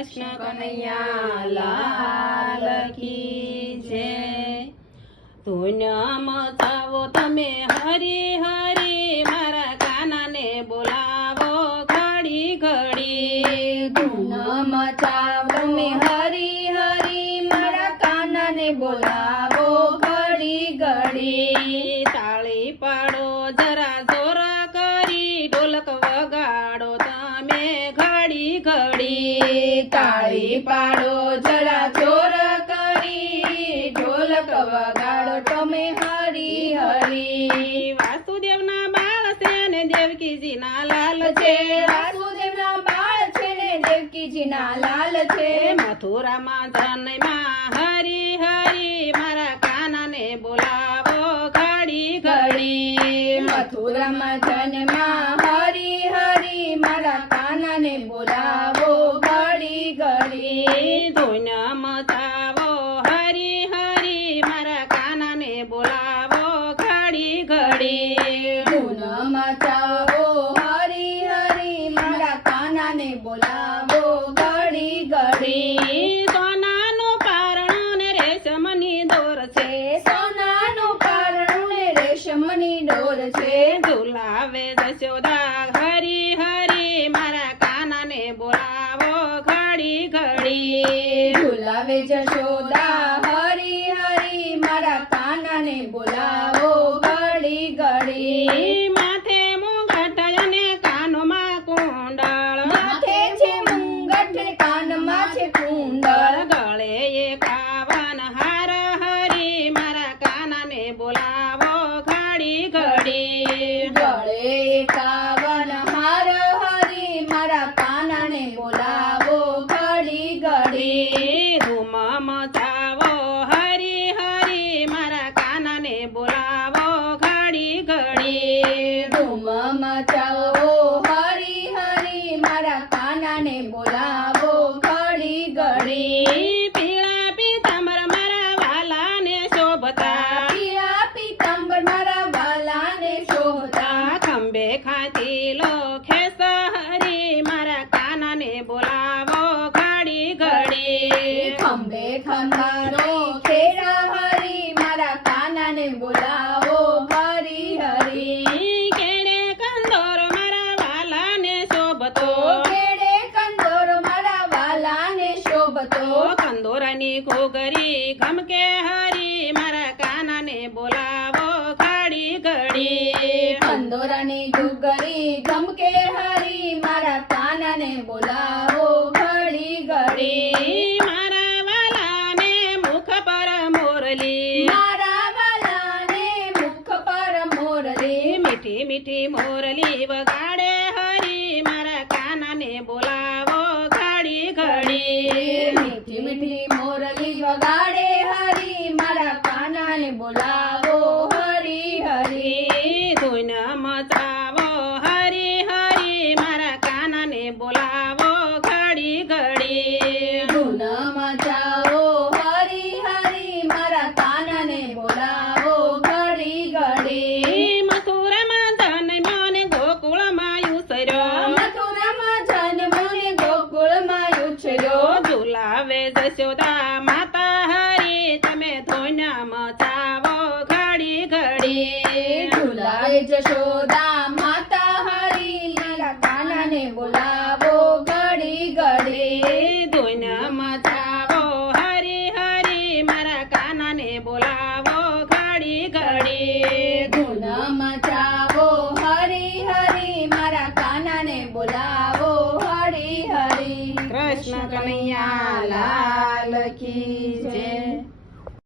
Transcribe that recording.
કૃષ્ણ કનૈયા લાલ કી જય। ધૂન મચાવો તમે હરી હરી, મારા કાનાને બોલાવો ઘડી ઘડી। ધૂન મચાવો તમે હરી હરી, મારા કાનાને બોલાવો ઘડી ઘડી। તાળી પાડો જરા જોર કરી, ઢોલક વગાડો તમે ઘડી ઘડી। તાળી પાડો જરા જોર કરી, ઢોલક વગાડો તમે હરી હરી। વાસુદેવના બાળ છે ને દેવકીજીના લાલ છે, વાસુદેવના બાળ છે ને દેવકીજીના લાલ છે। મથુરામાં જન્મમાં હરી હરી, મારા કાનાને બોલાવો ઘડી ઘડી। મથુરામાં જન્મા હરી હરી, મારા કાનાને બોલાવો ઘડી ઘડી। ધૂન મચાવો હરી હરી, મારા કાનાને બોલાવો ઘડી ઘડી। ધૂન મચાવો હરી હરી, મારા કાનાને બોલાવો ઘડી ઘડી। સોનાનું પારણું ને રેશમની દોર છે, સોનાનું પારણું ને રેશમની ડોર છે। ઝુલાવે જશોદા હરી હરી, મારા કાનાને બોલાવો ઘડી ઘડી। ઝુલાવે જશોદા હરી હરી, મારા કાનાને બોલાવો ઘડી ઘડી। માથે મુગટ અને કાનમાં કુંડળ, માથે છે મુંગટ ને કાનમાં છે કુંડળ। ગળે એકાવન હાર હરી, મારા કાનાને બોલાવો ઘડી ઘડી। ગળે એકાવન હાર હરી, મારા કાનાને બોલાવો ઘડી ઘડી। ધૂમ મચાવો હરી હરી, મારા કાનાને બોલાવો ઘડી ઘડી। ધૂમ મચાવો હરી હરી, મારા કાનાને બોલાવો ઘડી ઘડી। પીળા પીતાંબર મારા વાલાને શોભતા, પીળા પીતાંબર મારા વાલાને શોભતા। ખંભે ખાંચીલો ખેસ હરી, મારા કાનાને બોલાવો ઘડી ઘડી। ખંભે ખંભારો ખેરા હરી, મારા કાનાને બોલાવો હરી હરી। કેડે કંદોર મારા વાલાને શોભતો, કેડે કંદોર મારા વાલાને શોભતો। કંદોરની ઘોઘરી ખમકે હરી, મારા કાનાને બોલાવો ઘડી ઘડી। કંદોરાની ઘૂઘરી ગમકે હરી, મારા કાનાને બોલાવો ઘડી ઘડી। મારા વાલાને મુખ પર મોરલી, મારા વાલાને મુખ પર મોરલી। મીઠી મીઠી મોરલી વગાડે હરી, મારા કાનાને બોલાવો ઘડી ઘડી। મીઠી મીઠી મોરલી વગાડે હરી, મારા કાનાને બોલાવો હરી હરી। ધૂન મચાવો હરી હરી, મારા કાનાને બોલાવો ઘડી ઘડી। ધૂન મચાવો હરી હરી, મારા કાનાને બોલાવો ઘડી ઘડી। મથુરામાં જન્મ્યો ને ગોકુળમાં ઉછર્યો, મથુરામાં જન્મ્યો ને ગોકુળમાં ઉછર્યો। ઝુલાવે જશોદા માતા હરી, તમે ધૂન મચાવો ઘડી ઘડી। ઝુલાવે જશોદા માતા હરી, મારા કાનાને બોલાવો ઘડી ઘડી। ધૂન મચાવો હરી હરી, મારા કાનાને બોલાવો ઘડી ઘડી। ધૂન મચાવો હરી હરી, મારા કાનાને બોલાવો હરી હરી। કૃષ્ણ કનૈયા લાલ કી જય।